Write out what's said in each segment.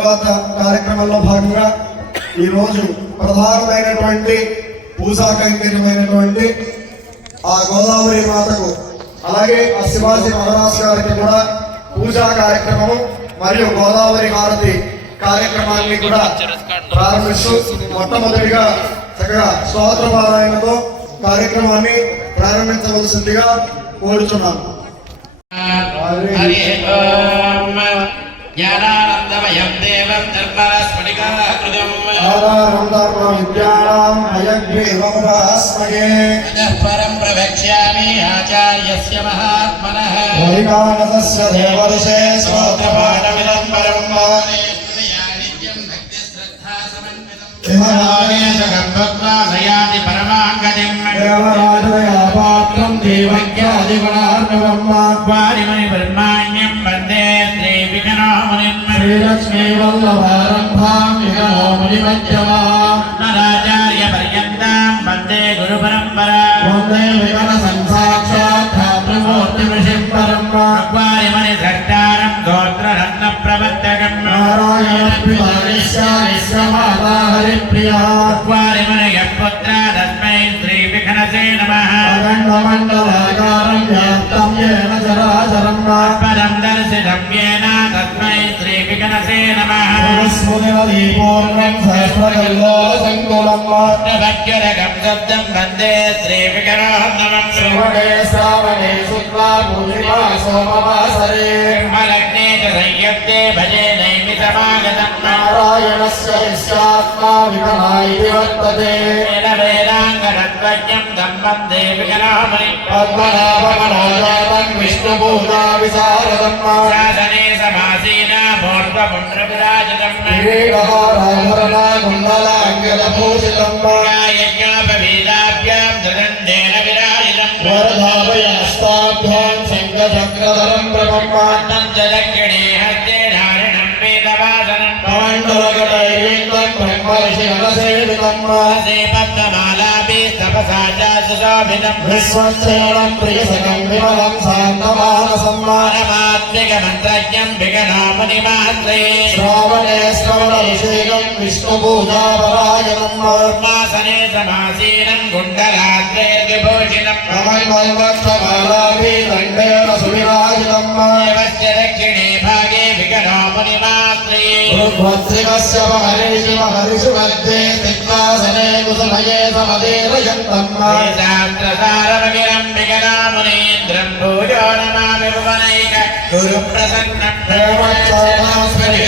తరువాత కార్యక్రమంలో భాగంగా ఈరోజు ప్రధానమైనటువంటి పూజా కైంకర్యమైనటువంటి ఆ గోదావరి మాతకు అలాగే ఆ శివాజీ మహారాజ్ గారికి కూడా పూజా కార్యక్రమము మరియు గోదావరి హారతి కార్యక్రమాన్ని కూడా ప్రారంభిస్తూ మొట్టమొదటిగా చక్కగా స్తోత్రపారాయణతో కార్యక్రమాన్ని ప్రారంభించవలసిందిగా కోరుచున్నాను. జ్ఞానానందమయం దేవం నిర్మలస్ఫటికాకృతిం విద్యానాం హయగ్రీవముపాస్మహే పరం ప్రవక్ష్యామి ఆచార్యస్య మహాత్మనః వైకానసస్య దేవర్షే స్తోత్రపాఠమిదం పరం పరమాంగతిం పాత్రం దేవజ్ఞాదిగుణార్ణవం వారిమణి బ్రహ్మాణ్యం వందే శ్రీ విఘ్నోమునిం శ్రీలక్ష్మీ వల్లభారంభాం విఘ్నోమునిమధ్యమాం నరాచార్య పర్యంతం వందే గురు పరంపరా వందే విఘ్న సంసాక్షాత్ ధాత్రమూర్తిమృషిం పరం వారిమణి ద్రష్టారం గోత్రరత్న ప్రవర్తకం నారాయణప్రియానిశ్యానిశ్యమాతా హరిప్రియా వారిమణి పుత్ర తస్మై శ్రీ విఘ్నసే నమః అఖండమండలాకారం వ్యాప్తం యేన చరాచరం పరం దర్శితం యేన తస్మై శ్రీ విఘ్నసే నమః స్మృతిపూర్ణం సహస్రకల్లోసంకులం భక్తిరకం శబ్దం వందే శ్రీ విఘ్నోన్నమం శ్రవణే శ్రావణే శుక్లా పూర్ణిమా సోమవాసరే మలగ్నే చ సంయుక్తే భజే నైమిషమాగతం నారాయణస్య యస్యాత్మా విఘ్నాయ వర్తతే వేదాంగతత్వజ్ఞం తం వందే విఘ్నోమునిం పద్మనాభమనోజాతం విష్ణుపూజా విశారదం శాసనే సమాసీన పూర్వపుండ్రవిరాజితం కిరీటహారాభరణ కుండలాంగలభూషితం యజ్ఞోపవీదాభ్యాం ధృదండేన విరాజితం వరధాభయాస్తాభ్యాం శంఖచక్రధరం బ్రహ్మాండం చ దక్షిణే హస్తే ధారిణం వేదవాసనం కమండలకటైర్యుక్తం బ్రహ్మర్షిగణసేవితం పద్మమాలాభి తపసా చ సుశోభితం విశ్వక్షేణం ప్రియసకం విమలం శాంతమానసం పరమాత్మికమంత్రజ్ఞం విఘ్నోమునిమాత్రే శ్రావణే శ్రవణభిషేకం విష్ణుపూజాపరాయణం కూర్మాసనే సమాసీనం గుండలాద్రే విభూషితం కమల్వక్షమాలాభిదండేన సువిరాజితం దేవస్య దక్షిణే భాగే విఘ్నోమునిమాత్రే భద్రికస్య మహర్షి మహర్షి మధ్యే దిగ్వాసనే కుసుమయే సమదేరయంతం వేదాంతసారమగిరం విఘ్నోమునీంద్రం భూజో నమామి భువనైక గురు ప్రసన్నం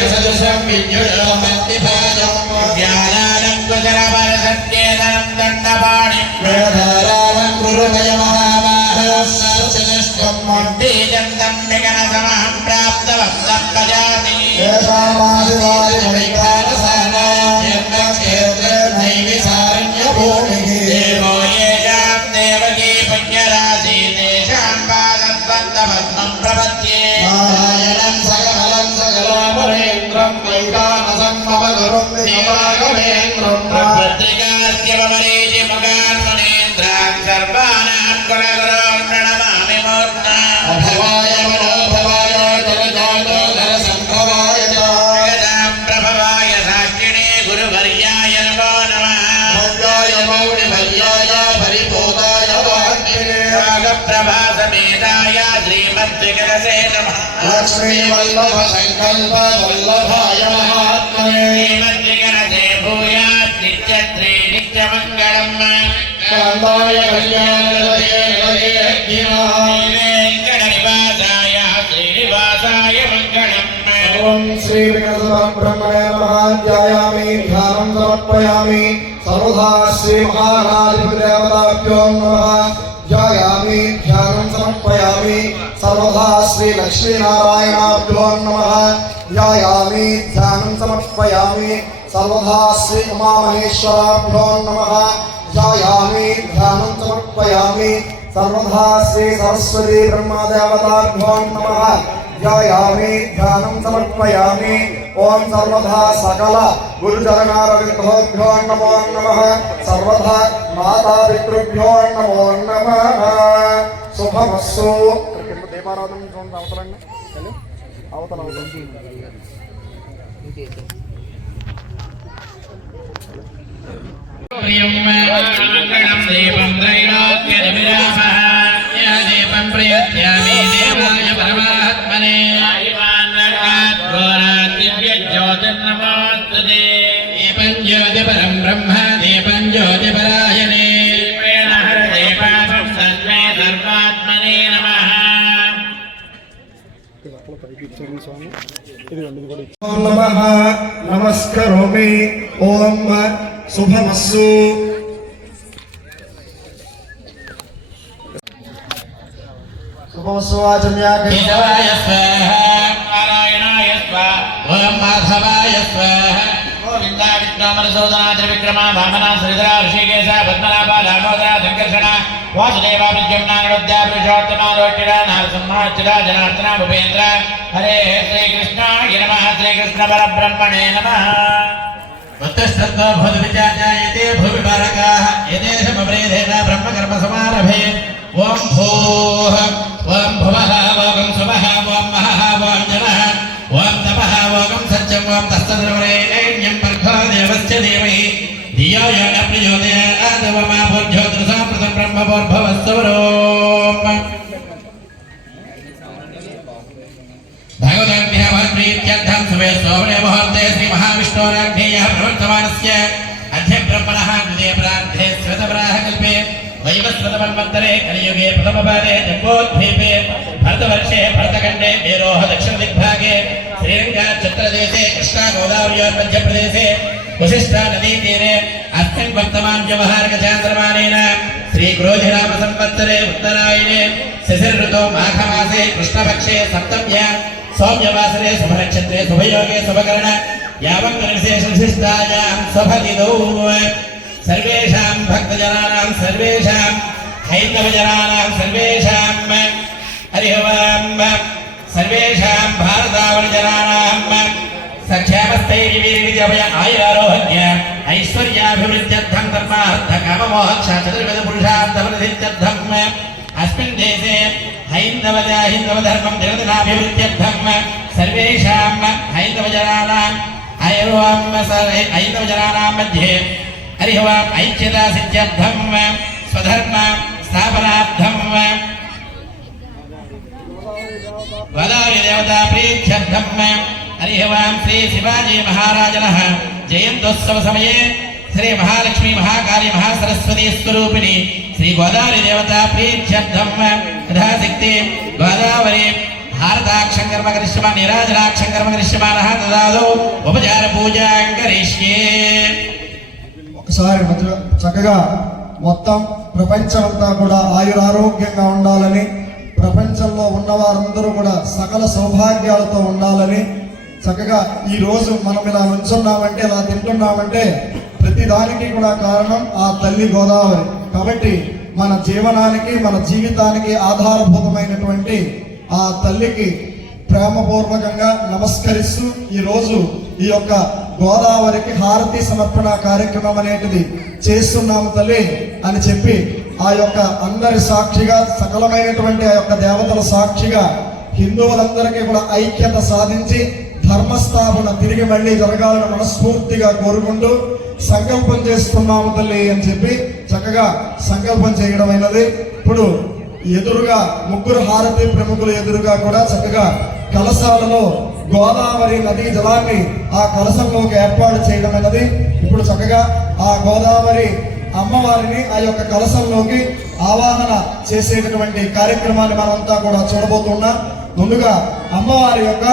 సదృశం విద్యుతోమత్తిభాజం జ్ఞానానం కుశలపరసత్యేదనం దండపాణిం వేదారావం గురుమయ మహామాహస్తం బీజంతం విఘ్నసమహం ప్రాప్తవత్సం భజామి దేవో యేషాం దేవకీ పుణ్యరాశి తేషాం పాదద్వంద్వపద్మం ప్రపద్యే నారాయణం సకలం సకలామరేంద్రం వైకానసమ్మవగురుం విమలాగమేంద్రం భద్రికాస్య వమరీచి మగాన్మునేంద్రాం సర్వానాం కులగురోం ప్రణమామి మూర్ధ్నా అభవాయ మనోభవాయ జలజాతోధర సంభవాయ జగదాం ప్రభవాయ సాక్షిణే గురువర్యాయ నమో నమః భవ్యాయ మౌళిభవ్యాయ పరిపూతాయ వాగ్మినే ప్రభాసమేధాయ శ్రీమద్వికరసే నమః లక్ష్మీవల్లభ సంకల్ప వల్లభాయ మహాత్మనే శ్రీమద్వికరసే భూయాత్ నిత్యత్రే నిత్యమంగళం కాంతాయ కళ్యాణలయే వెంకటనివాసాయ శ్రీనివాసాయ మంగళం ఓం శ్రీ బ్రహ్మణే నమః ధ్యాయామి ధ్యానం సమర్పయామి సర్వదా శ్రీ మహాగణాధిపతిదేవతాభ్యో నమః ధ్యాయామి ధ్యానం సమర్పయామి సర్వదా శ్రీ లక్ష్మీనారాయణాభ్యో నమః ధ్యాయామి ధ్యానం సమర్పయామి సర్వదా శ్రీ ఉమామహేశ్వరాభ్యో నమః ధ్యాయామి ధ్యానం సమర్పయామి సర్వదా శ్రీ సరస్వతీ బ్రహ్మదేవతాభ్యో నమః ధ్యాయామి ధ్యానం సమర్పయామి ఓం సర్వదా సకల గురుచరణారవిందోభ్యో నమో నమః సర్వదా మాతాపితృభ్యో నమో నమః శుభమస్సు దీపారాధన చూడండి అవతలండి అవతల అవతల. ప్రియం మంగళం దీపం త్రైలోక్యనివిరామః యా దీపం ప్రయత్యామి దేవాయ పరమాత్మనే జ్యోతిర్నమోస్తుతే దీపం జ్యోతి పరం బ్రహ్మ దీపం జ్యోతి పరాయణే దీపం సర్వే సర్వాత్మనే నమః. ఓం నమః నమస్కరోమి. ఓం శుభమస్సు. శుభమస్సు ఆచమ్యాక కేశవాయ స్వాహ నారాయణాయ స్వాహ ఓం మాధవాయ స్వాహ గోవింద విష్ణుమనసూదన త్రివిక్రమ వామన శ్రీధర ఋషికేశ పద్మనాభ దామోదర సంకర్షణ వాసుదేవ ప్రద్యుమ్న నరోద్య పురుషోత్తమ రోటిర నరసింహాచ్యుత జనార్దన భూపేంద్ర హరే శ్రీకృష్ణాయ నమః. శ్రీకృష్ణ పరబ్రహ్మణే నమః. వత్తస్తత్వ భూత విచార్యాయతే భూమి బాలకాః యదేశమవ్రేధేన బ్రహ్మకర్మ సమారభే. ఓం భూః ఓం భువః ఓం సువః ఓం మహః ఓం జనః ఓం తపః ఓం సత్యం ఓం తస్తద్రవరేణ్యం పర్ఖో దేవస్య ధీమహి ధియో యో న ప్రచోదయాత్ ఓం భూర్జ్యోతిర్సంప్రదం బ్రహ్మభూర్భువస్సువరోం. भगवद्गीताप्रीत्यर्थं सुवे सोमने मुहूर्ते श्री महाविष्णोराज्ञेयः प्रवर्तमानस्य अद्य ब्रह्मणः द्वितीये प्रार्थे श्वेतवराह कल्पे वैवस्वतमन्वन्तरे कलियुगे प्रथमपादे जम्बोद्वीपे भरतवर्षे भरतखण्डे मेरोः दक्षिणदिग्भागे श्रीरङ्गचत्रदेशे कृष्णा गोदावर्योः मध्यप्रदेशे वसिष्ठा नदीतीरे अस्मिन् वर्तमानव्यवहारकचान्द्रमानेन श्रीक्रोधिनाम संवत्सरे उत्तरायणे शिशिरऋतौ माघमासे कृष्णपक्षे सप्तम्यां सौम्यवासरे शुभनक्षत्रे शुभयोगे शुभकरण यावन्विशेषविशिष्टायां शुभतिथौ सर्वेषां भक्तजनानां सर्वेषां हैन्दवजनानां सर्वेषां हरिः ओं सर्वेषां भारतावनजनानां सख्यामस्तैर्विजय आयुरारोहण्य ऐश्वर्याभिवृद्ध्यर्थं धर्मार्थकाममोक्ष चतुर्विधपुरुषार्थफलसिद्ध्यर्थम् अस्मिन् देशे हैन्दवधर्मं जगदनाभिवृद्ध्यर्थं सर्वेषां हैन्दवजनानां हैन्दवजनानां मध्ये हरिः ओं ऐक्यता सिद्ध्यर्थं स्वधर्म स्थापनार्थं गोदावरी देवता प्रीत्यर्थं हरिः ओं श्री शिवाजी महाराजनः जयन्तोत्सव समये श्री महालक्ष्मी महाकाली महासरस्वती स्वरूपिणी श्री गोदावरी देवता प्रीत्यर्थं यथाशक्ति गोदावरी भारताक्षं करिष्यम निराजनाक्षं करिष्यमानः तदादौ उपचार पूजां करिष्ये. ఒకసారి చక్కగా మొత్తం ప్రపంచమంతా కూడా ఆయురారోగ్యంగా ఉండాలని, ప్రపంచంలో ఉన్నవారందరూ కూడా సకల సౌభాగ్యాలతో ఉండాలని, చక్కగా ఈ రోజు మనం ఇలా నుంచున్నామంటే ఇలా తింటున్నామంటే ప్రతి దానికి కూడా కారణం ఆ తల్లి గోదావరి. కాబట్టి మన జీవనానికి మన జీవితానికి ఆధారభూతమైనటువంటి ఆ తల్లికి ప్రేమపూర్వకంగా నమస్కరిస్తూ ఈరోజు ఈ యొక్క గోదావరికి హారతి సమర్పణ కార్యక్రమం అనేటిది చేస్తున్నాము తల్లి అని చెప్పి ఆ యొక్క అందరి సాక్షిగా సకలమైనటువంటి ఆ యొక్క దేవతల సాక్షిగా హిందువులందరికీ కూడా ఐక్యత సాధించి ధర్మస్థాపన తిరిగి మళ్ళీ జరగాలని మనస్ఫూర్తిగా కోరుకుంటూ సంకల్పం చేస్తున్నాము తల్లి అని చెప్పి చక్కగా సంకల్పం చేయడం అయినది. ఇప్పుడు ఎదురుగా ముగ్గురు హారతి ప్రముఖులు ఎదురుగా కూడా చక్కగా కలశాలలో గోదావరి నదీ జలాన్ని ఆ కలశంలోకి ఏర్పాటు చేయడం అయినది. ఇప్పుడు చక్కగా ఆ గోదావరి అమ్మవారిని ఆ యొక్క కలశంలోకి ఆవాహన చేసేటటువంటి కార్యక్రమాన్ని మనమంతా కూడా చూడబోతున్నాం. ముందుగా అమ్మవారి యొక్క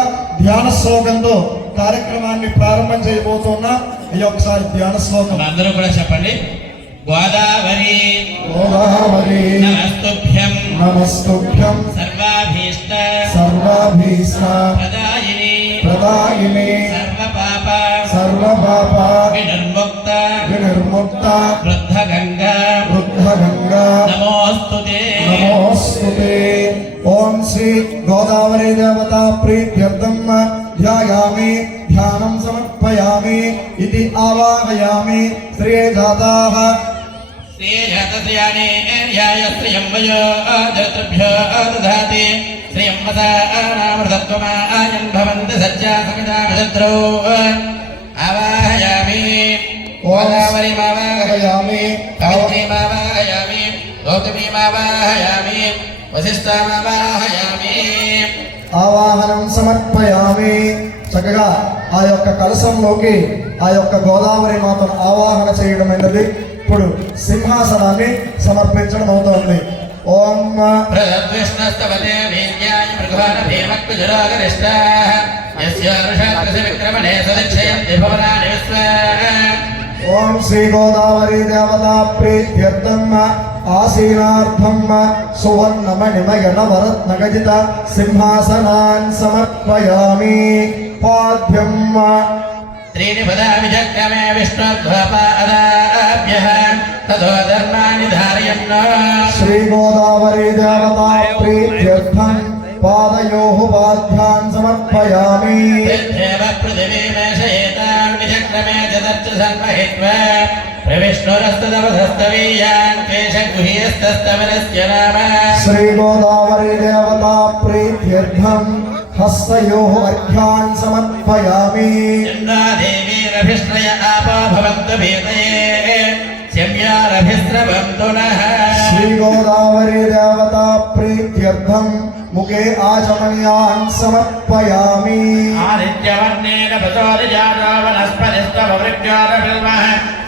ధ్యాన శ్లోకంతో కార్యక్రమాన్ని ప్రారంభం చేయబోతున్నా. ఈ ఒకసారి ధ్యాన శ్లోకం అందరూ కూడా చెప్పండి. గోదావరి గోదావరి నమస్తుభ్యం నమస్తుభ్యం సర్వాభీష్ట సర్వాభీష్ట ప్రదాయిని ప్రదాయిని సర్వపాప సర్వపాప వినిర్ముక్త వినిర్ముక్త వృద్ధగంగా వృద్ధగంగా నమోస్తుతే నమోస్తుతే. ఓం శ్రీ గోదావరి దేవతా ప్రీత్యర్థం ధ్యాయామి ధ్యానం సమర్పయామి ఇది ఆవాహయామి శ్రీజాతాః శ్రీజాతశ్రియాణి ధ్యాయ శ్రియం వయో ఆదృభ్యో దధాతి శ్రియం వసానామృత त्वमायन् भवन्ति सज्जा समिता शत्रौ आवाहयामि गोदावरीमावाहयामि कवित्रीमावाहयामि गौतमीमावाहयामि वसिष्ठामावाहयामि ఆవాహనం సమర్పయామి. చక్కగా ఆ యొక్క కలశంలోకి ఆ యొక్క గోదావరి మాతను ఆవాహన చేయడం అనేది ఇప్పుడు సింహాసనాన్ని సమర్పించడం అవుతోంది. ఓం ప్రదద్విష్ణస్తవతే వీర్యాయ మృగవాన భీమక్తుజరాగరిష్టాః యస్య వృషాత్రసి విక్రమణే సదక్షయంతి భవనాని విశ్వా. ఓం శ్రీ గోదావరి దేవతా ప్రీత్యర్థం ఆసీనార్థం సువర్ణమణిమయన వరత్నగజిత సింహాసనాన్ సమర్పయామి. పాద్యం त्रीणि पदानि चक्रमे विष्णुध्वपादाभ्यः ततो धर्माणि धारयन् శ్రీ గోదావరి దేవతా ప్రీత్యర్థం పాదయోః పాద్యాన్ సమర్పయామి. तद्धेव पृथिवीमेषयेतान् विचक्रमे चतुर्थ सन्महित्वा प्रविष्णुरस्तदवधस्तवीयान् केशगुह्यस्तस्तवनस्य नाम. శ్రీ గోదావరి దేవతా ప్రీత్యర్థం హస్తయోః అర్ఘ్యాన్ సమర్పయామి. देवीरभिश्रय आपो भवन्तु भीतये शम्यारभिस्रवन्तु नः. శ్రీ గోదావరి దేవతా ప్రీత్యర్థం ముఖే ఆచమనీయాన్ సమర్పయామి. आदित्यवर्णेन प्रचोदयातो वनस्पतिस्तववृक्षोरभिर्मः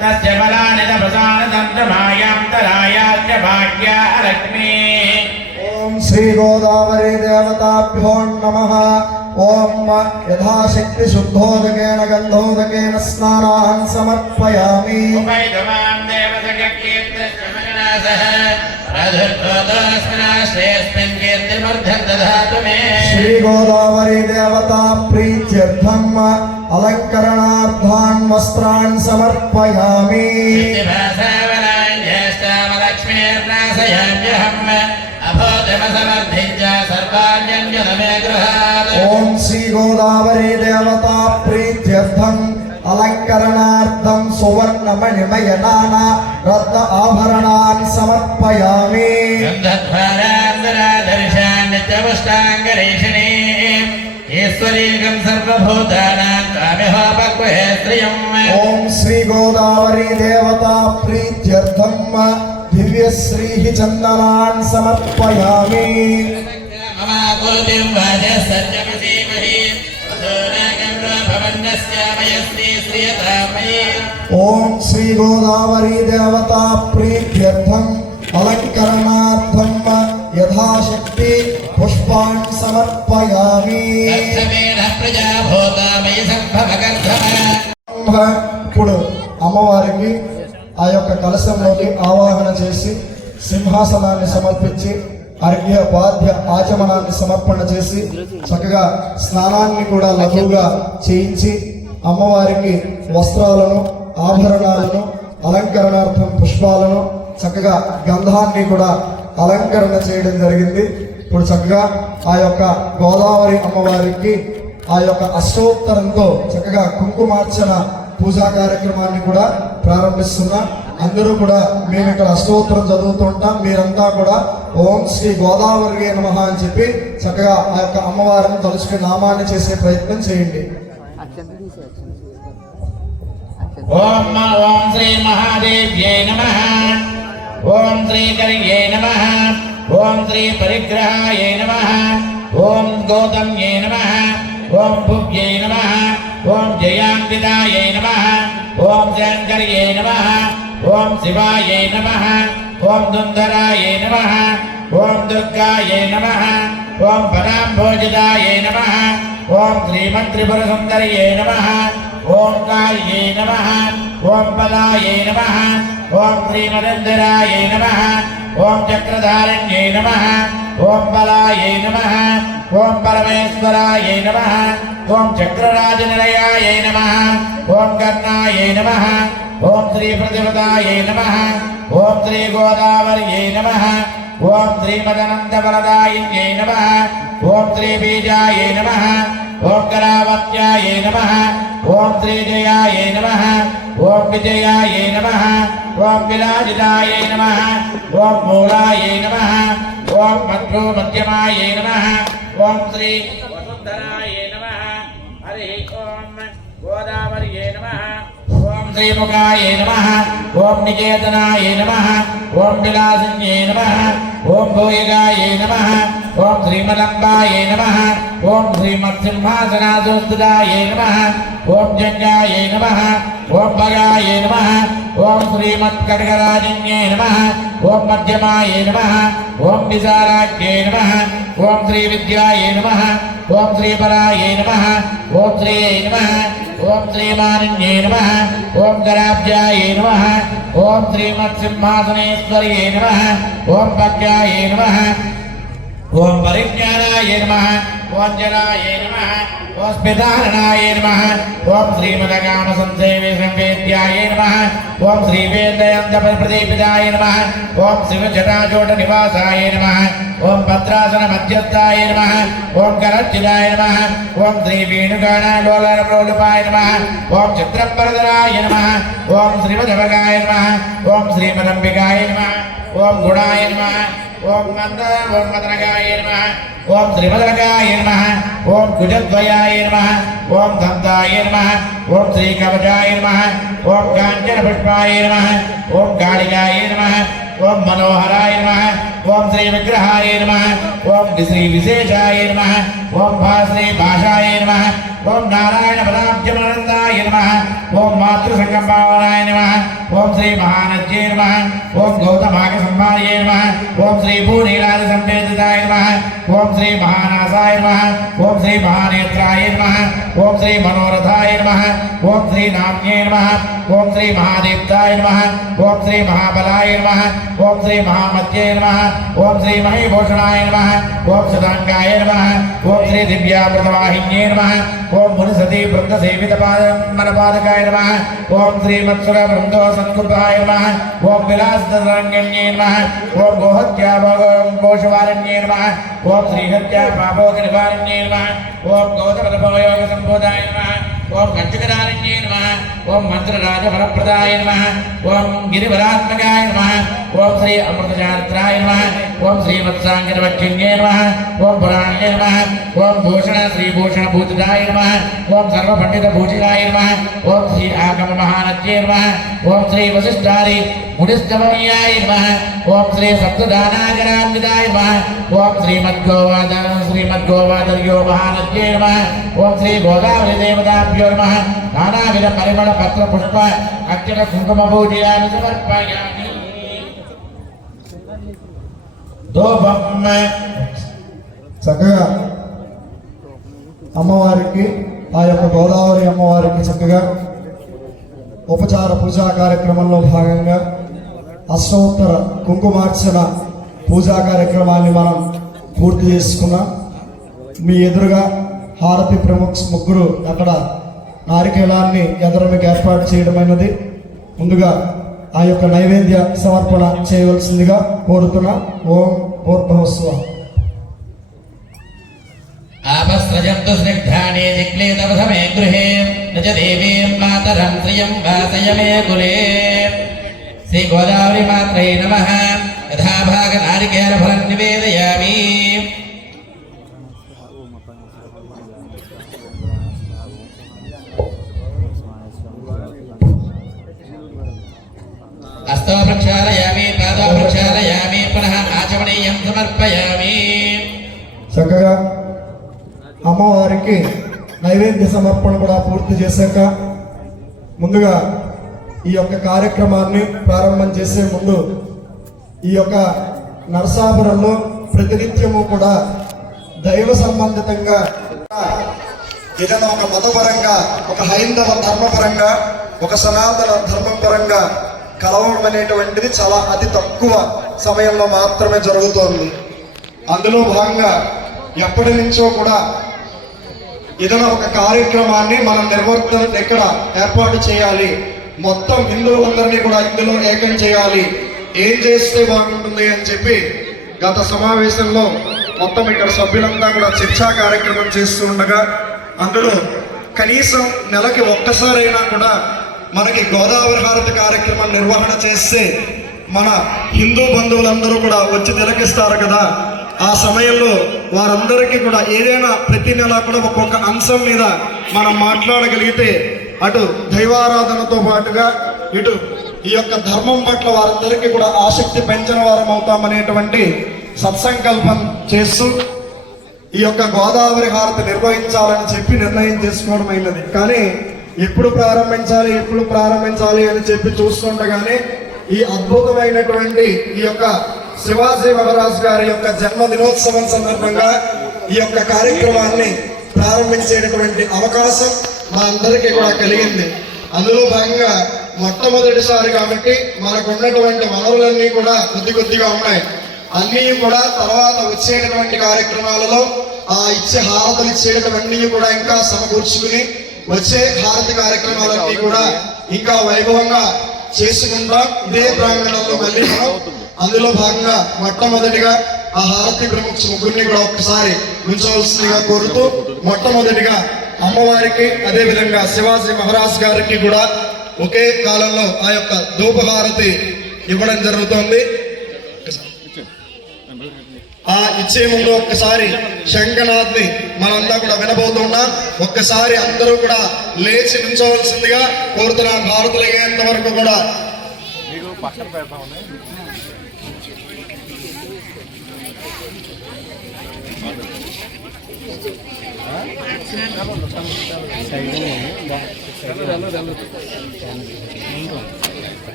तस्य फलानि तपसानदन्तमायान्तरायाश्च भाग्या लक्ष्मीः. ఓం శ్రీ గోదావరి దేవతాభ్యో నమః. ఓం యథాశక్తి శుద్ధోదకేన గంధోదకేన స్నానాన్ సమర్పయామి. उपैधमां देवसखकीर्तिश्च मगनासः रधुर्भूतोऽस्मिन् कीर्तिमर्धं दधातु मे. శ్రీ గోదావరి దేవతా ప్రీత్యర్థం అలంకరణార్థాన్ వస్త్రాన్ సమర్పయామి. ज्येष्ठामलक्ष्मीर्नाशयाम्यहम् अभूतमसमर्थिञ्च सर्वाण्यन्यतमे गृहात्. ఓం శ్రీ గోదావరి దేవతా ప్రీత్యర్థం అలంకరణార్థం సువర్ణమణిమయనాన రత్న ఆభరణాన్ సమర్పయామి. गन्धध्वरान्दरादर्शान्नित्यमुष्टाङ्गरेषिणीम् ఈశ్వరీకం సర్వభూతానాం కామిహోపక్వహే శ్రియం. ఓం శ్రీ గోదావరి దేవతా ప్రీత్యర్థం దివ్యశ్రీ చందనాన్ సమర్పయామి. మమాకూతిం వాజः సత్యమసీమహి వసూనాగం భవన్నస్యామయశ్రీ శ్రియతామయే. ఓం శ్రీ గోదావరి దేవతా ప్రీత్యర్థం అలంకరణార్థం యథాశక్తి పుష్పాన్ సమర్పయామి. ఇప్పుడు అమ్మవారికి ఆ యొక్క కలశంలోకి ఆవాహన చేసి సింహాసనాన్ని సమర్పించి అర్ఘ్య బాధ్య ఆచమనాన్ని సమర్పణ చేసి చక్కగా స్నానాన్ని కూడా లఘువుగా చేయించి అమ్మవారికి వస్త్రాలను ఆభరణాలను అలంకరణార్థం పుష్పాలను చక్కగా గంధాన్ని కూడా అలంకరణ చేయడం జరిగింది. ఇప్పుడు చక్కగా ఆ యొక్క గోదావరి అమ్మవారికి ఆ యొక్క అష్టోత్తరంతో చక్కగా కుంకుమార్చన పూజా కార్యక్రమాన్ని కూడా ప్రారంభిస్తున్నాం. అందరూ కూడా మేము ఇక్కడ అష్టోత్తరం చదువుతుంటాం. మీరంతా కూడా ఓం శ్రీ గోదావరి నమః అని చెప్పి చక్కగా ఆ యొక్క అమ్మవారిని తలుచుకుని నామాన్ని చేసే ప్రయత్నం చేయండి. ఓం ఓం శ్రీ మహాదేవ్యై నమః. ఓం శ్రీ కర్యై నమః. ఓం శ్రీ పరిగ్రహాయై నమః. ఓం గౌతమ్యై నమః. ఓం భువ్యై నమః. ఓం జయాంకితాయై నమః. ఓం శంకర్యై నమః. ఓం శివాయై నమః. ఓం దుందరాయై నమః. ఓం దుర్గాయై నమః. ఓం పరాంభోజితాయై నమః. ఓం శ్రీమంత్రిపురసుందర్యై నమః. ఓం కాళ్యై నమః. ఓం పదాయై నమః. ఓం శ్రీమదంధరాయై నమః. ఓం చక్రధారణ్యై నమః. ఓం బలాయై నమః. ఓం పరమేశ్వరాయై నమః. ఓం చక్రరాజనిలయాయై నమః. ఓం కర్ణాయై నమః. ఓం శ్రీ ప్రతిపదాయై నమః. ఓం శ్రీ గోదావర్యై నమః. ఓం శ్రీమదనందవరదాయిన్యై నమః. ఓం శ్రీ బీజాయై నమః. ఓం కరావత్యాయై నమః. ఓం శ్రీజయాయై నమః. ఓం విజయాయై నమః. ఓం విరాజితాయై నమః. ఓం మూలాయై నమః. ఓం మధ్యమాయై నమః. ఓం శ్రీ धराये नमः हरि ओम गोदावर्ये नमः ओम श्रीमुखाये नमः ओम निकेतनाये नमः ओम विलासिन्ये नमः ओम भोयगाये नमः ओम श्रीमदम्बाये नमः ओम श्रीमत्सिंहासनासोस्थिताये नमः ओम जंगाये नमः ओम भगाये नमः ओम श्रीमत्कटकराजिन्ये नमः ओम मध्यमाये नमः ओम विशालाख्ये नमः ओम श्रीविद्याये नमः ओम श्रीपराये नमः ओम श्रीये नमः ओम श्रीमानिन्ये नमः ओम कराब्जाये नमः ओम श्रीमत्सिंहासनेश्वर्ये नमः ओम पद्याये नमः ओम परिज्ञानाय नमः ओम जनाय नमः ओम स्मिताननाय नमः ओम श्रीमदकामसंसेवे संवेद्याय नमः ओम श्रीवेदयन्तप्रदीपिताय नमः ओम शिवजटाजोटनिवासाय नमः ओम भद्रासनमध्यस्थाय नमः ओम करच्चिदाय नमः ओम श्रीवेणुगानालोलनप्रोलुपाय नमः ओम चित्रम्बरधराय नमः ओम श्रीमदभगाय नमः ओम श्रीमदम्बिकाय नमः ओम गुणाय नमः ओम मदनगाय नमः ओम श्रीमदगाय नमः ओम कुजद्वयाय नमः ओम दन्ताय नमः ओम श्रीकवचाय नमः ओम काञ्चनपुष्पाय नमः ओम कालिकाय नमः ओम मनोहराय नमः ओम श्रीविग्रहाय नमः ओम श्रीविशेषाय नमः ओम श्रीभाषाय नमः ओम नारायणपदाब्जमनन्दाय नमः ओम मातृसंगम्भावनाय नमः ओम श्रीमहानद्ये नमः ओम गौतमागसंभार्ये नमः ओम श्रीभूनीलादिसंवेदिताय नमः ओम श्रीमहानासाय नमः ओम श्रीमहानेत्राय नमः ओम श्रीमनोरथाय नमः ओम श्रीनाम्ये नमः ओम श्रीमहादीप्ताय नमः ओम श्रीमहाबलाय नमः ओम श्रीमहामत्ये नमः ओम श्रीमहीभूषणाय नमः ओम सदांगाय नमः ओम श्रीदिव्यामृतवाहिन्ये नमः ओम मुनिसती वृन्दसेवितपादकाय नमः ओम श्रीमत्सुरवृन्दो संस्कृताय नमः ओम विलासतरङ्गण्ये नमः ओम गोहत्याभोषवारण्ये नमः ओम श्रीहत्या पापोकनिवारण्ये नमः ओम गौतमतपोयोगसम्भूताय नमः ओम कंचकरारण्ये नमः ओम मंत्रराजफलप्रदाय नमः ओम गिरिवरात्मकाय नमः ओम श्री अमृतचारित्राय नमः ओम श्रीवत्साङ्गनवक्षिण्ये नमः ओम पुराण्ये नमः ओम भूषण श्रीभूषणभूतिदाय नमः ओम सर्वपण्डितभूषिताय नमः ओम श्री आगममहानद्ये नमः ओम श्री वसिष्ठारि मुनिस्तमयाय नमः ओम श्री सप्तदानागरान्विताय नमः ओम श्रीमद्गोवादर्यो महानद्ये नमः ओम श्री गोदावरी देवताभ्यो नमः नानाविध परिमळ पत्र पुष्प अक्षर कुंकुम पूजयामि समर्पयामि धूपम् చక్కగా అమ్మవారికి ఆ యొక్క గోదావరి అమ్మవారికి చక్కగా ఉపచార పూజా కార్యక్రమంలో భాగంగా అష్టోత్తర కుంకుమార్చన పూజా కార్యక్రమాన్ని మనం పూర్తి చేసుకున్నాం. మీ ఎదురుగా హారతి ప్రముఖ ముగ్గురు అక్కడ నారికేళాన్ని ఎదురునికి ఏర్పాటు చేయడమైనది. ముందుగా ఆ యొక్క నైవేద్య సమర్పణ చేయవలసిందిగా కోరుతున్నా. ఓం భూర్భువస్వ. आपस्रजन्तु स्निग्धानि जिक्लेतवसमे गृहे न च देवीं मातरं श्रियं वासय मे कुले. श्रीगोदावरी मात्रै नमः. यथाभागनारिकेलफलं निवेदयामि. हस्तो प्रक्षालयामि पादौ प्रक्षालयामि पुनः आचमनीयं समर्पयामि. చక్కగా అమ్మవారికి నైవేద్య సమర్పణ కూడా పూర్తి చేశాక ముందుగా ఈ యొక్క కార్యక్రమాన్ని ప్రారంభం చేసే ముందు ఈ యొక్క నరసాపురంలో ప్రతినిత్యము కూడా దైవ సంబంధితంగా ఏదైనా ఒక మతపరంగా, ఒక హైందవ ధర్మపరంగా, ఒక సనాతన ధర్మపరంగా కలవడం అనేటువంటిది చాలా అతి తక్కువ సమయంలో మాత్రమే జరుగుతోంది. అందులో భాగంగా ఎప్పటి నుంచో కూడా ఏదైనా ఒక కార్యక్రమాన్ని మనం ఇక్కడ ఏర్పాటు చేయాలి, మొత్తం హిందువులందరినీ కూడా ఇందులో ఏకం చేయాలి, ఏం చేస్తే బాగుంటుంది అని చెప్పి గత సమావేశంలో మొత్తం ఇక్కడ సభ్యులంతా కూడా చర్చా కార్యక్రమం చేస్తూ ఉండగా అందులో కనీసం నెలకి ఒక్కసారైనా కూడా మనకి గోదావరి హారతి కార్యక్రమం నిర్వహణ చేస్తే మన హిందూ బంధువులందరూ కూడా వచ్చి తిలకిస్తారు కదా, ఆ సమయంలో వారందరికీ కూడా ఏదైనా ప్రతి నెల కూడా ఒక్కొక్క అంశం మీద మనం మాట్లాడగలిగితే అటు దైవారాధనతో పాటుగా ఇటు ఈ యొక్క ధర్మం పట్ల వారందరికీ కూడా ఆసక్తి పెంచిన వారం అవుతామనేటువంటి సత్సంకల్పం చేస్తూ ఈ యొక్క గోదావరి హారతి నిర్వహించాలని చెప్పి నిర్ణయం చేసుకోవడం అయినది. కానీ ఎప్పుడు ప్రారంభించాలి అని చెప్పి చూస్తుండగానే ఈ అద్భుతమైనటువంటి ఈ యొక్క శివాజీ మహారాజ్ గారి యొక్క జన్మదినోత్సవం సందర్భంగా ఈ యొక్క కార్యక్రమాన్ని ప్రారంభించేటటువంటి అవకాశం మా అందరికీ కూడా కలిగింది. అందులో భాగంగా మొట్టమొదటిసారి కాబట్టి మనకు ఉన్నటువంటి వనరులన్నీ కూడా కొద్దిగా ఉన్నాయి. అన్నీ కూడా తర్వాత వచ్చేటటువంటి కార్యక్రమాలలో ఆ ఇచ్చే హారతలు ఇచ్చేటవన్నీ కూడా ఇంకా సమకూర్చుకుని వచ్చే హారతి కార్యక్రమాలన్నీ కూడా ఇంకా వైభవంగా చేసుకుంటాం. ఇదే ప్రాంగణంలో మళ్ళీ మనం అందులో భాగంగా మొట్టమొదటిగా ఆ హారతి ప్రముఖ ముగ్గురిని కూడా ఒక్కసారి ఉంచవలసిందిగా కోరుతూ మొట్టమొదటిగా అమ్మవారికి అదే విధంగా శివాజీ మహారాజ్ గారికి కూడా ఒకే కాలంలో ఆ యొక్క ధూపహారతి ఇవ్వడం జరుగుతోంది. ఆ ఇచ్చే ముందు ఒక్కసారి శంఖనాథ్ ని మనంతా కూడా వినబోతున్నాం. ఒక్కసారి అందరూ కూడా లేచి నుంచోవలసిందిగా కోరుతున్నాం. భారతులు అయ్యేంత వరకు కూడా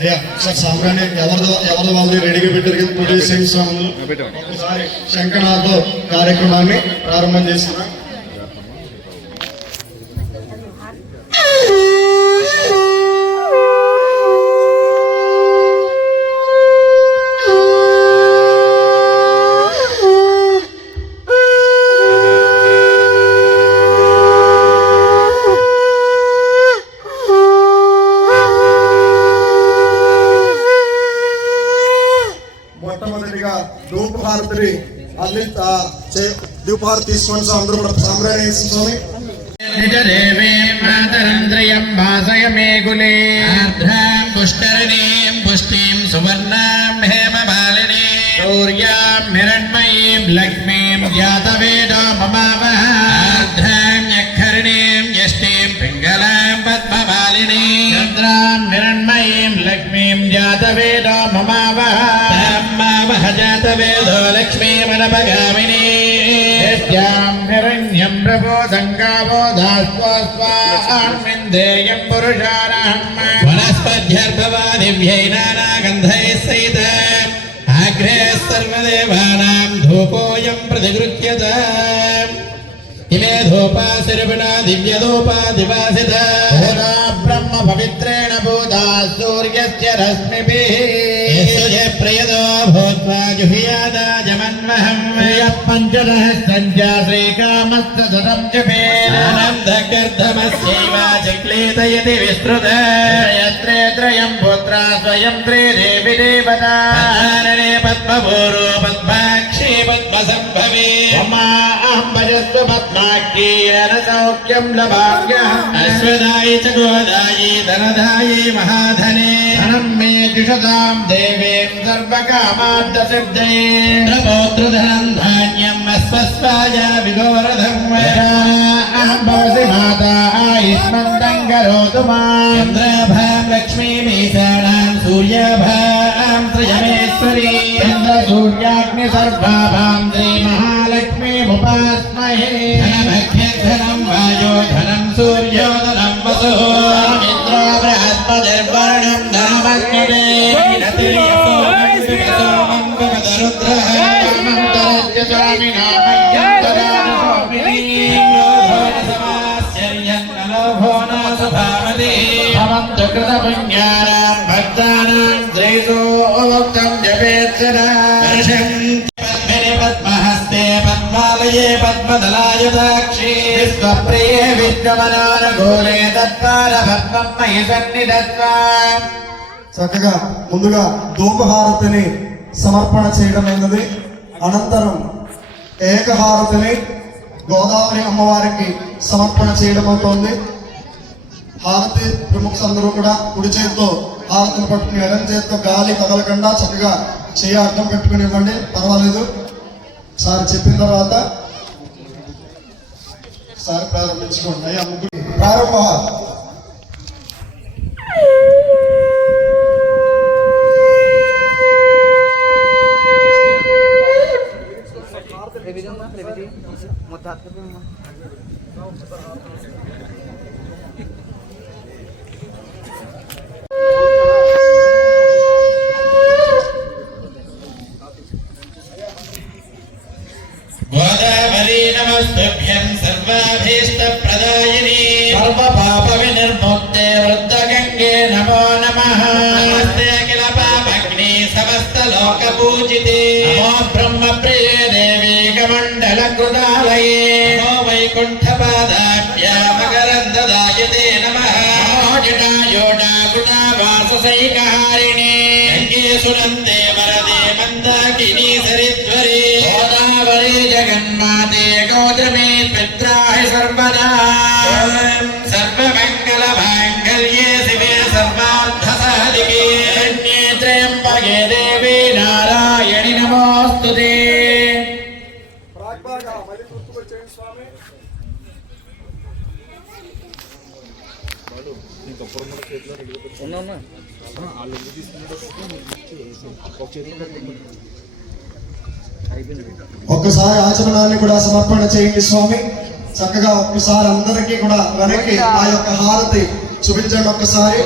అయ్యా సార్ సాంబ్రాణి ఎవరిదో వాళ్ళు రెడీగా పెట్టారు కదా పూజ చేసేస్తాము. ఒకసారి శంఖనాథ్ కార్యక్రమాన్ని ప్రారంభం చేస్తున్నాం. మొట్టమొదటిగా ధూపహారతిని ధూపహారతి తీసుకోండి సార్. అందరూ కూడా సాంబ్రాణి స్వామి మాతరంద్రయం భాసయ మే కులే ఆర్ద్రాం పుష్కరిణీం పుష్టిం సువర్ణాం హేమమాలినీ శౌర్యాం హిరణ్మయీం లక్ష్మీం జాతవేదో మమావహ ఆర్ద్రాం యక్షరిణీం యష్టిం పింగళాం పద్మమాలినీ చంద్రాం హిరణ్మయీం లక్ష్మీం జాతవేదో మమావహ మావహ జాతవేదో లక్ష్మీమనపగామినీ యస్యాం హిరణ్యం ప్రభో సంగావో దాస్వాస్వాన్మిందేయం పురుషాణం వనస్పత్యర్భవా దివ్యై నానాగంధైః సహిత ఆగ్రే సర్వదేవానాం ధూపోయం ప్రతిగృహ్యత ఇమే ధూపాసిరుపిణ దివ్యధూపా దివాసిత బ్రహ్మ పవిత్రేణ భూతా సూర్యస్య రశ్మిభిః ప్రియదో భూత్వా జుహ్యాదాజమన్వహం పంచదః సంచా శ్రీకామస్త సతం జపేనందకర్ధమస్యైవ చక్లేతయతి విస్తృత త్రయం పుత్రా స్వయం త్రే దేవి దేవతా పద్మభూరో పద్మాక్షి పద్మసంభవే భజస్వ పద్మాఖ్యేన సౌఖ్యం లభామ్యహం అశ్వదాయి చ గోదాయి ధనదాయి మహాధనే ధనం మే దిషతాం దేవీం సర్వకామార్థసిద్ధయే ఇంద్రపౌత్రధనం ధాన్యం అస్వస్వాయ విగోరధం అహం భవసి మాతా ఆయుష్మంతం కరోతు మాం చంద్రాభాం లక్ష్మీమీశానాం సూర్యాభాం త్రయమేశ్వరీ చంద్ర సూర్యాగ్ని సర్వాభాం శ్రీ మహాలక్ష్మీముపాస్మహే ధనమఖ్యధనం వాయో ధనం సూర్యోధనం వసు ఇంద్రో బృహస్పతిర్వర్ణం ధనమగ్నిదే కృతపుణ్యానాం భక్తానాం శ్రేయోక్తం జపేత్సనా పద్మహస్తే పద్మాలయే పద్మదలాయుధాక్షి విశ్వప్రియే విశ్వమనానుకూలే తత్పార పద్మం మహి సన్నిధత్వా. చక్కగా ముందుగా ధూపహారతిని సమర్పణ చేయడమైనది. అనంతరం ఏకహారతిని గోదావరి అమ్మవారికి సమర్పణ చేయడం అవుతోంది. హారతి ప్రముఖులందరూ కూడా కుడి చేతితో హారతిని పట్టుకుని ఎడం చేతితో గాలి కదలకుండా చక్కగా చేయి అడ్డం పెట్టుకుని ఇవ్వండి, పర్వాలేదు. సార్ చెప్పిన తర్వాత సార్ ప్రారంభించుకోండి. అయ్యా ముగ్గురు ప్రారంభ. గోదావరి నమస్తుభ్యం సర్వాభీష్టప్రదాయిని సర్వపాపవినిర్ముక్తే వృద్ధగంగే నమో నమః. నమస్తే అఖిల పాపగ్ని సమస్తలోకపూజితే నమో బ్రహ్మప్రియే దేవి కమండలకృతాలయే నమో వైకుంఠపాదాభ్యా మకరందదాయితే నమః. నమో జటాయోడాగుణావాససైకహారిణి గంగే సునందే వరదే మందాకినీ సరిద్వరే గోదావరి జగన్మాతే గౌతమి పిత్రాహి సర్వదా. సర్వమంగళ మాంగళ్యే శివే సర్వార్థసాధికే శరణ్యే త్రయంబకే దేవి నారాయణి నమోస్తుతే. ఒక్కసారి ఆచమనాన్ని కూడా సమర్పణ చేయండి స్వామి. చక్కగా ఒక్కసారి అందరికీ కూడా వెనక్కి ఆ యొక్క హారతి చూపించండి. ఒక్కసారి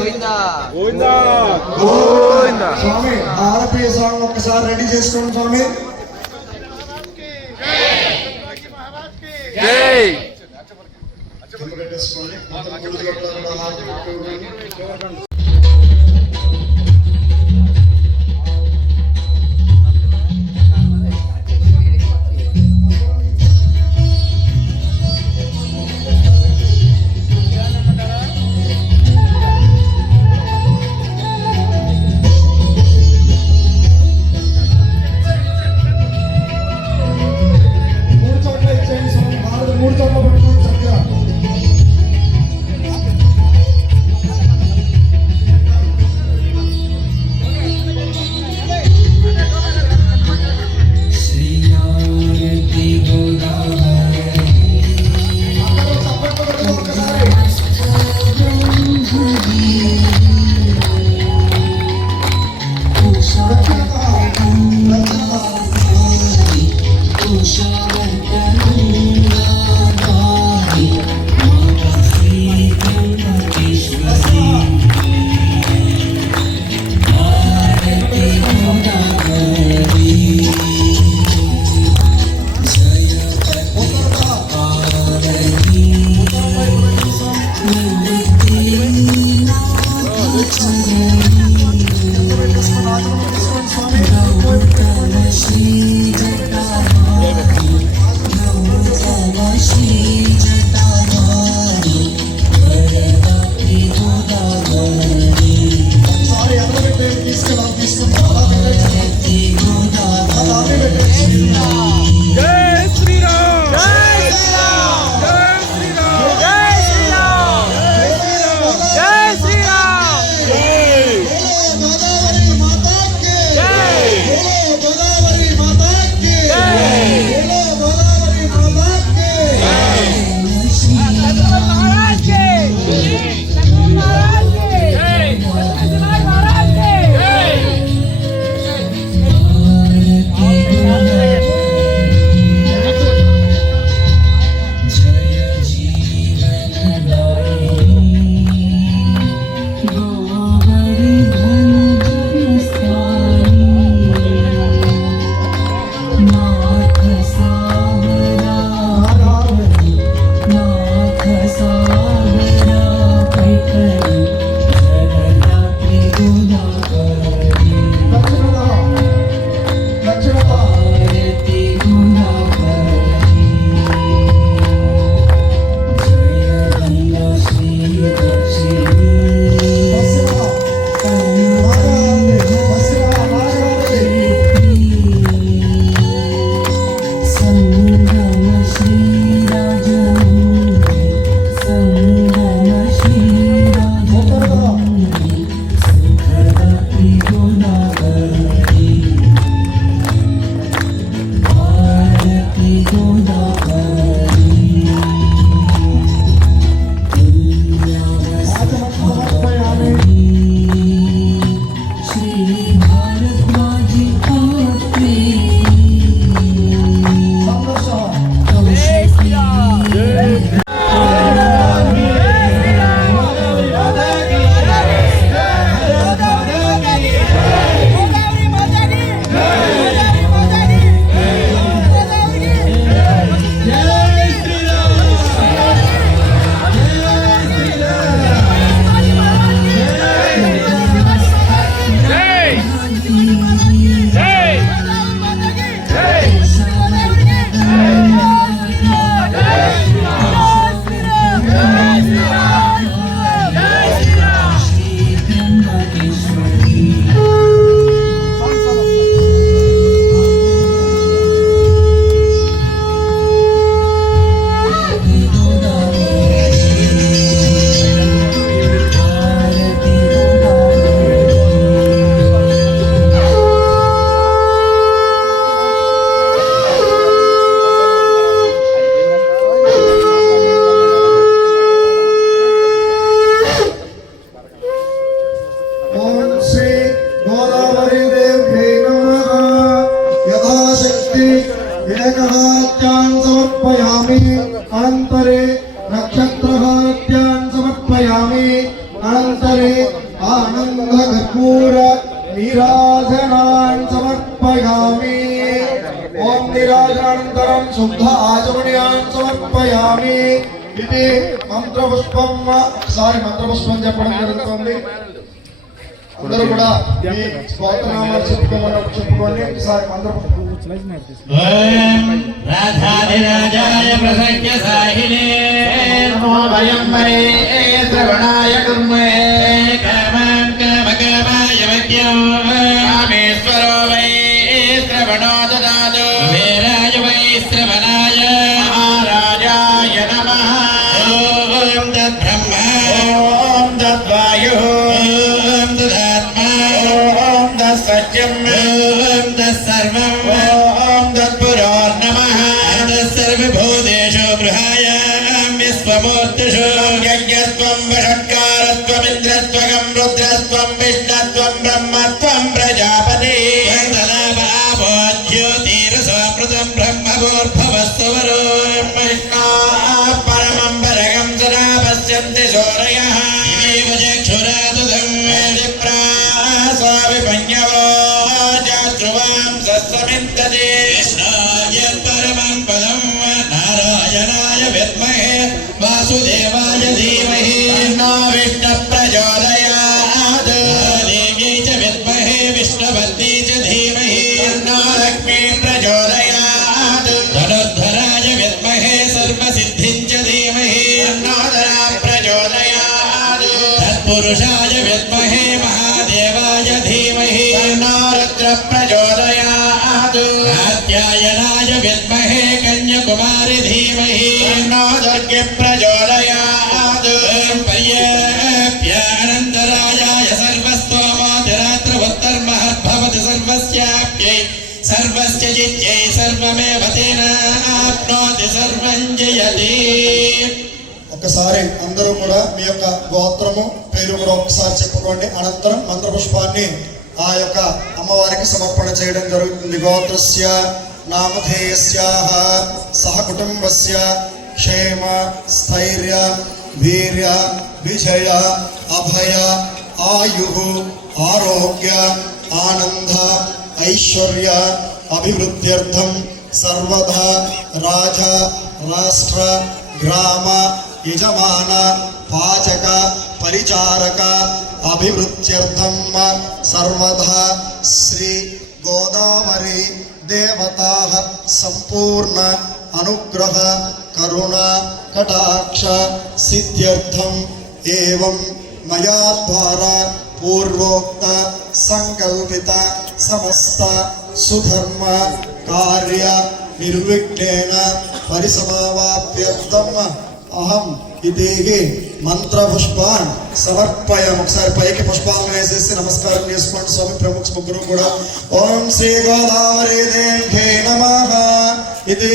స్వామి హారతి సాంగ్ ఒక్కసారి రెడీ చేసుకోండి స్వామి. పెట్టేసుకోండి. మొత్తం మూడు చోట్ల కూడా హారతి పెట్టుకోండి. మూడు చోట్ల పట్టుకోండి చక్కగా. మేఘహారత్యాన్ సమర్పయామి అనంతరే నక్షత్రహారత్యాన్ సమర్పయామి అనంతరే ఆనంద కర్పూర నీరాజనాన్ సమర్పయామి ఓం నీరాజనానంతరం శుద్ధ ఆచమనీయాన్ సమర్పయామి ఇది మంత్రపుష్పం ఒకసారి మంత్రపుష్పం చెప్పడం జరుగుతుంది అందరూ కూడా ఈ స్తోత్రనామాలు చెప్పుకోండి ఒకసారి మంత్రపుష్పం ఓం రాధాధిరాజాయ ప్రసజ్ఞ సాహినే నమో వయం వై శ్రవణాయ కుర్మే కామాం కామకామాయ మధ్యం కామేశ్వరో వై శ్రవణో దదాతు వీరాయ వై శ్రవణాయ మహారాజాయ నమః ఓం తద్బ్రహ్మ ఓం తద్వాయు ఓం తదాత్మా ఓం తత్సత్యం ఓం తత్సర్వం ఓం తత్పురోర్నమః తత్సర్వభూతేషు గృహాయామ్యస్వమూర్తిషు యజ్ఞస్త్వం వషట్కారత్వమింద్రత్వగం రుద్రస్త్వం విష్ణత్వం బ్రహ్మత్వం ప్రజాపతి జ్యోతిరసామృతం బ్రహ్మభూర్భవస్వరో పరమం పరగం సదా పశ్యంతి శౌరయః ఇమేవ చక్షురాతుదం విప్రాసావిపన్యవో జాతృవాం సస్సమిత్తదే కృష్ణాయ పరమం పదం నారాయణాయ విద్మహే వాసుదేవాయ ధీమహి తన్నో విష్ణు ప్రచోదయాత్ దేవ్యై చ విద్మహే విష్ణుపత్ని చ ధీమహి తన్నో లక్ష్మీ ప్రచోదయాత్ ధనుర్ధరాయ విద్మహే సర్వసిద్ధిం చ ధీమహి తన్నో ధరా ప్రచోదయాత్ తత్పురుషాయ విద్మహే మహాదేవాయ ధీమహి తన్నో రుద్ర ప్రచోదయాత్ కాత్యాయనాయ విద్మహే కన్యాకుమారి ధీమహి తన్నో దుర్గే ప్రచోదయాత్ పర్యాప్యానందరాయాయ సర్వస్తోమోతిరాత్రవత్తర్మహద్భవతి సర్వస్యాప్యై సర్వస్య జిత్యై సర్వమేవ తేన ఆప్నోతి సర్వం జయతి. ఒకసారి అందరూ కూడా మీ యొక్క గోత్రము పేరు కూడా ఒకసారి చెప్పుకోండి. అనంతరం మంత్రపుష్పాన్ని ఆ యొక్క అమ్మవారికి సమర్పణ చేయడం జరుగుతుంది. గోత్రస్య నామధేయస్యాః సహ కుటుంబస్య క్షేమ స్థైర్య వీర్య విజయ అభయ ఆయు ఆరోగ్య ఆనంద ఐశ్వర్య అభివృద్ధ్యర్థం సర్వదా రాజ రాష్ట్ర గ్రామ యజమాన పాచక పరిచారక అభివృద్ధ్యర్థం సర్వదా శ్రీ గోదావరి దేవతాః సంపూర్ణ అనుగ్రహ కరుణ కటాక్ష సిద్ధ్యర్థం ఏవం మయా ద్వారా పూర్వోక్త సంకల్పిత సమస్త సుధర్మ కార్య నిర్విఘ్నేన పరిసమావాప్యర్థం అహం ఇది మంత్రపుష్పాన్ సమర్పయామి. ఒకసారి పైకి పుష్పాలను వేసేసి నమస్కారం చేసుకోండి స్వామి. ప్రముఖ ముగ్గురు కూడా ఓం శ్రీ గోదావరి దేవ్యై నమః ఇది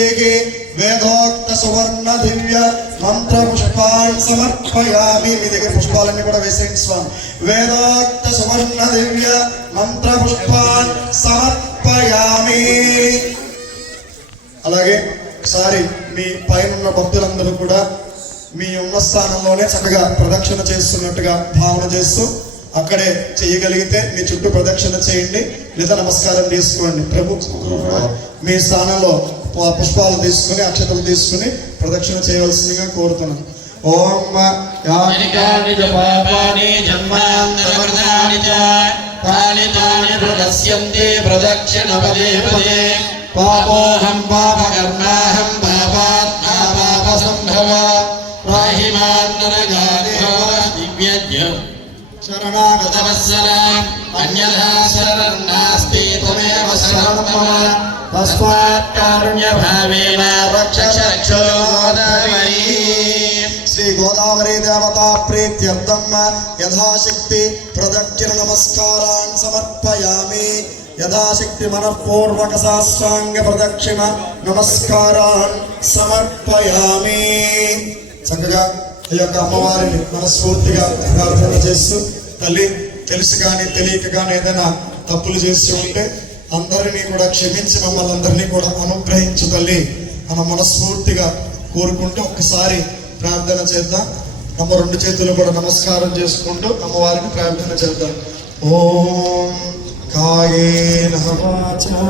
వేదోక్త సువర్ణ దివ్య మంత్ర పుష్పాన్ సమర్పయామి. మీ దగ్గర పుష్పాలన్నీ కూడా వేసేయండి స్వామి. వేదోక్త సువర్ణ దివ్య మంత్ర పుష్పాన్ సమర్పయామి. అలాగే ఒకసారి మీ పైన భక్తులందరూ కూడా మీ ఉన్న స్థానంలోనే చక్కగా ప్రదక్షిణ చేస్తున్నట్టుగా భావన చేస్తూ అక్కడే చేయగలిగితే మీ చుట్టూ ప్రదక్షిణ చేయండి, లేదా నమస్కారం చేసుకోండి. ప్రభు మీ స్థానంలో పుష్పాలు తీసుకుని అక్షతలు తీసుకుని ప్రదక్షిణ చేయవలసిందిగా కోరుతున్నాను. ఓం యాని పాపాని జన్మాంతరవర్తాని చ తాని తాని ప్రదస్యంతి ప్రదక్షిణ పదే పదే. పాపోహం పాపకర్మాహం పాపాత్మా పాప సంభవ రాహిమాన్నరగాదేవ దివ్యజ్ఞ శరణాగతవత్సల అన్యథా శరణం నాస్తి త్వమేవ శరణం మమ తస్మాత్ కారుణ్యభావేన రక్ష చక్షురోదమయీ. శ్రీ గోదావరి దేవతా ప్రీత్యర్థం యథాశక్తి ప్రదక్షిణ నమస్కారాన్ సమర్పయామి. యథాశక్తి మనఃపూర్వక సాష్టాంగ ప్రదక్షిణ నమస్కారాన్ సమర్పయామి. చక్కగా ఈ యొక్క అమ్మవారిని మనస్ఫూర్తిగా ప్రార్థన చేస్తూ, తల్లి తెలిసి కానీ తెలియక కానీ ఏదైనా తప్పులు చేసి ఉంటే అందరినీ కూడా క్షమించి మమ్మల్ని అందరినీ కూడా అనుగ్రహించు తల్లి మనం మనస్ఫూర్తిగా కోరుకుంటూ ఒక్కసారి ప్రార్థన చేద్దాం. నమ్మ రెండు చేతులు కూడా నమస్కారం చేసుకుంటూ అమ్మవారికి ప్రార్థన చేద్దాం. ఓం కాయేన వాచా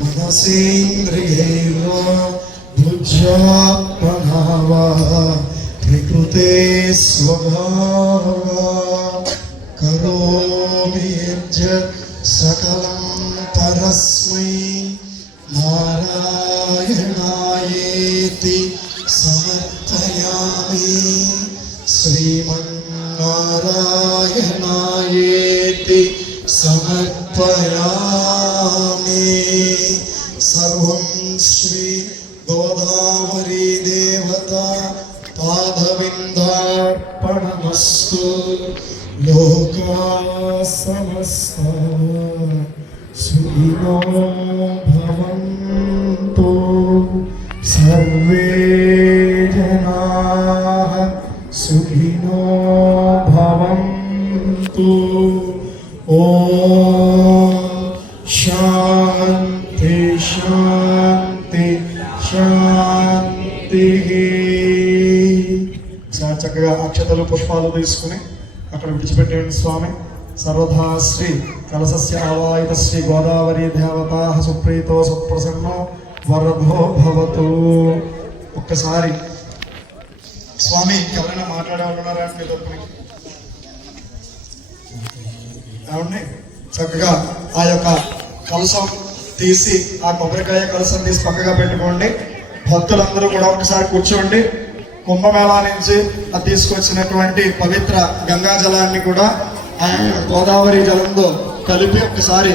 మనసేంద్రియైర్వా బుద్ధ్యాత్మనా వా ప్రకృతే స్వభావా కరోమి యజ్జత్ సకలం పరస్మై నారాయణాయేతి సమర్పయామి. శ్రీమన్నారాయణాయేతి సమర్పయామి. సర్వం శ్రీ గోదావరీ దేవత పాదవిందార్పణమస్తు. లోకా సమస్తా సుఖినో భవంతు. సర్వే జనాః సుఖినో భవంతు. ఓం శాంతి శాంతి శాంతి. చక్కగా అక్షతలు పుష్పాలు తీసుకుని అక్కడ విడిచిపెట్టేయండి స్వామి. సర్వదా శ్రీ కలశస్య ఆవాహిత శ్రీ గోదావరి దేవతా సుప్రీతో సుప్రసన్నో వరదో భవతు. ఒక్కసారి స్వామి ఎవరైనా మాట్లాడేవాళ్ళున్నారా మీ తరపున? ఏమండి చక్కగా ఆ యొక్క కలశం తీసి ఆ కొబ్బరికాయ కలశం తీసి పక్కగా పెట్టుకోండి. భక్తులందరూ కూడా ఒకసారి కూర్చోండి. కుంభమేళా నుంచి అది తీసుకొచ్చినటువంటి పవిత్ర గంగా జలాన్ని కూడా ఆ గోదావరి జలంతో కలిపి ఒకసారి